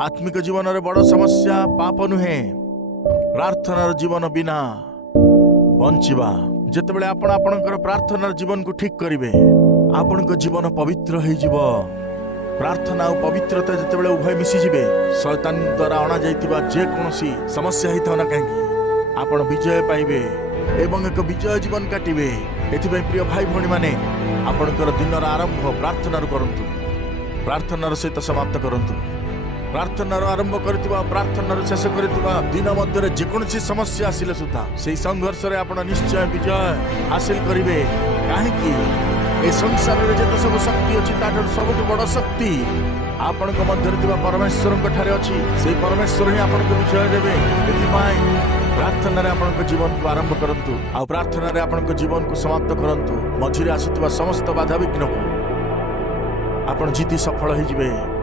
आत्मिक जीवन रे बड़ समस्या पाप नुहे प्रार्थनार जीवन बिना बंचिबा जेतेबेले आपण आपणकर प्रार्थनार जीवन को ठीक करिवे आपणक जीवन पवित्र हो जिवो। प्रार्थना और पवित्रता जेतेबेले उभय मिसी जिवे शैतान द्वारा अणा जाइतिबा जे कोनोसी समस्या हिथौ ना काहेकि आपण विजय पाइबे एवं एक विजय जीवन काटिबे। एथिबे प्रिय भाई भणी माने आपणकर दिनर आरंभ प्रार्थनार करंतु, प्रार्थनार सहित समाप्त करंतु। प्रार्थनार आरंभ करथिबा प्रार्थनार शेष करथिबा दिन मध्य जेकोसी समस्या आसिले सुद्धा से संघर्ष रे आपण निश्चय विजय हासिल करिवे। काहेकि ए संसार रे जते सब शक्ति अछि ताठर सबटु बड़ शक्ति आपण को मध्य थिबा परमेश्वर को ठारे अछि। से परमेश्वर ही आपण को विजय देबे। एथिपाई प्रार्थना रे आपण को जीवन को आरंभ करंतु आ प्रार्थना रे आपण को जीवन को समाप्त करंतु। मझिरे आसुथिबा समस्त बाधा विघ्न को आपण जीती सफल हो जिवे।